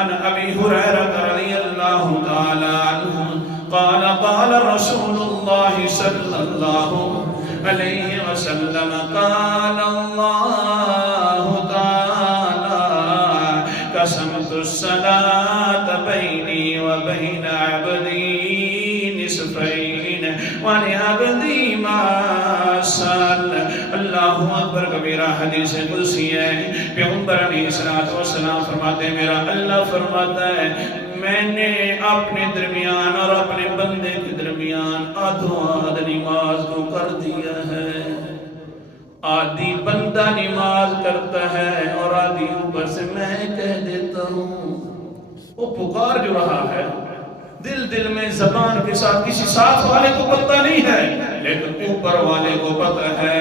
عن ابی ہریرہ رضی اللہ تعالی عنہ قال قال رسول اللہ صلی اللہ علیہ وسلم قال اللہ تعالی قسمت الصلاة بینی وبین عبدی نصفین ولعبدی ما سأل. اللہ اکبر کبیرہ. حدیث قدسی ہے. پیغمبر علیہ السلام فرماتے ہیں میرا اللہ فرماتا ہے میں نے اپنے درمیان اور اپنے بندے کے درمیان آدھو آدھ نماز کو کر دیا ہے. آدھی بندہ نماز کرتا ہے اور آدھی اوپر سے میں کہہ دیتا ہوں. وہ پکار جو رہا ہے دل میں زبان کے ساتھ کسی ساتھ والے کو پتہ نہیں ہے لیکن اوپر والے کو پتہ ہے.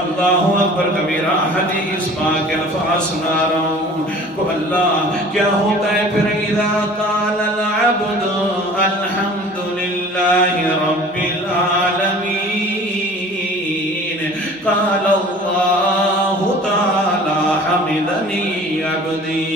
اللہ اکبر کبیرہ. حدیث پاک کے الفاظ سنا رہا ہوں کو اللہ کیا ہوتا ہے پھر اذا قال العبد الحمد للہ رب العالمین قال اللہ تعالی حمدنی عبدی.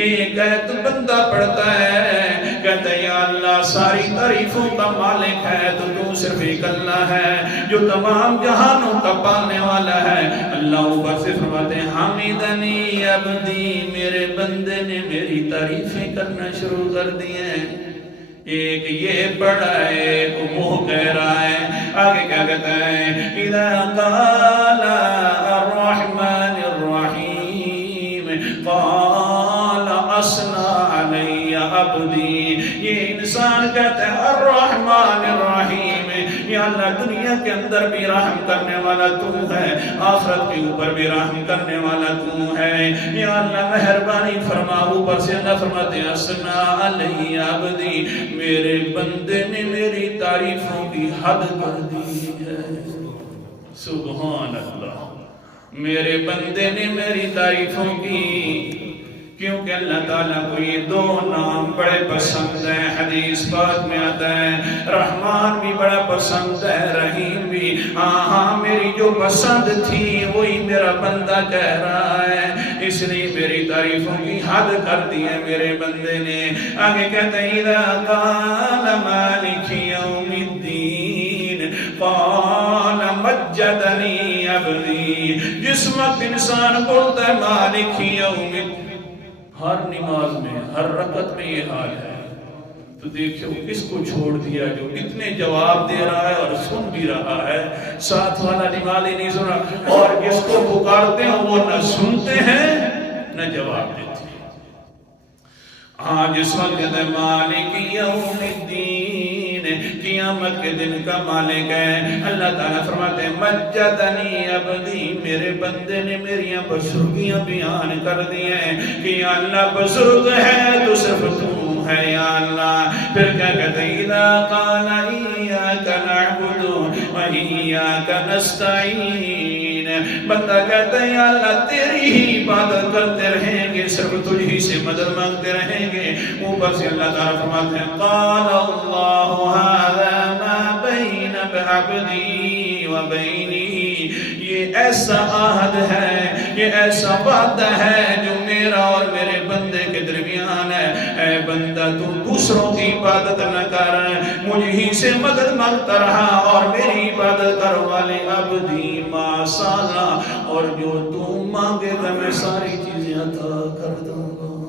ایک ایت بندہ پڑھتا ہے کہتا ہے یا اللہ ساری تعریفوں کا مالک ہے تو صرف ایک اللہ ہے جو تمام جہانوں کا پالنے والا ہے. اللہ اوپر سے فرماتے ہیں حمدنی عبدی میرے بندے نے میری تعریفیں کرنا شروع کر دی ہیں. ایک یہ پڑھا ہے ایک وہ کہہ رہا ہے. آگے کیا کہتا ہے اذا قال الرحمن الرحیم قال اثنى علی عبدی. یہ انسان کہتا ہے الرحمن الرحیم یا اللہ دنیا کے اندر بھی رحم کرنے والا تو ہے آخرت کے اوپر بھی رحم کرنے والا تو ہے. یا اللہ مہربانی فرما. اوپر سے اللہ فرماتے ہیں اثنى علی عبدی میرے بندے نے میری تعریفوں کی حد کر دی ہے. سبحان اللہ. میرے بندے نے میری تعریفوں کی کیونکہ اللہ تعالیٰ کو یہ دو نام بڑے پسند ہیں. حدیث پاک میں آتا ہے رحمان بھی بڑا پسند ہے رحیم بھی. ہاں میری جو پسند تھی وہی میرا بندہ کہہ رہا ہے اس لیے میری تعریفوں کی حد کر دی ہے میرے بندے نے. آگے کہتے ہیں اذا قال مالک یوم الدین قال مجدنی عبدی. جس وقت انسان بولتا ہے مالک یوم الدین ہر نماز میں ہر رکعت میں یہ حال ہے تو دیکھو کس کو چھوڑ دیا جو اتنے جواب دے رہا ہے اور سن بھی رہا ہے. ساتھ والا نماز ہی نہیں سنا اور جس کو پکارتے ہیں وہ نہ سنتے ہیں نہ جواب دیتے ہیں. آج اس وقت مالک یوم الدین قیامت کے دن کا مالک ہے. اللہ تعالیٰ فرماتے ہیں مجدنی عبدی میرے بندے نے میری بزرگیاں بیان کر دی ہیں کہ یا اللہ بزرگ ہے تو صرف تو ہے یا اللہ. پھر کیا کہتے ہیں اذا قال ایاک نعبد و ایاک نستعین. بندہ کہتا ہے یا اللہ تیری ہی عبادت کرتے رہیں گے صرف تجھی سے مدد مانگتے رہیں گے. اوپر سے اللہ تعالیٰ فرماتے ہیں قال اللہ هذا ما بین عبدی و بینی. یہ ایسا عہد ہے یہ ایسا وعدہ ہے جو میرا اور میرے بندے کے درمیان ہے. اے بندہ تو دوسروں کی عبادت نہ کر مجھ ہی سے مدد مانگتا رہا اور میری عبادت کر والے عبدی ما سالا اور جو تو مانگے گا میں ساری چیزیں عطا کر دوں گا.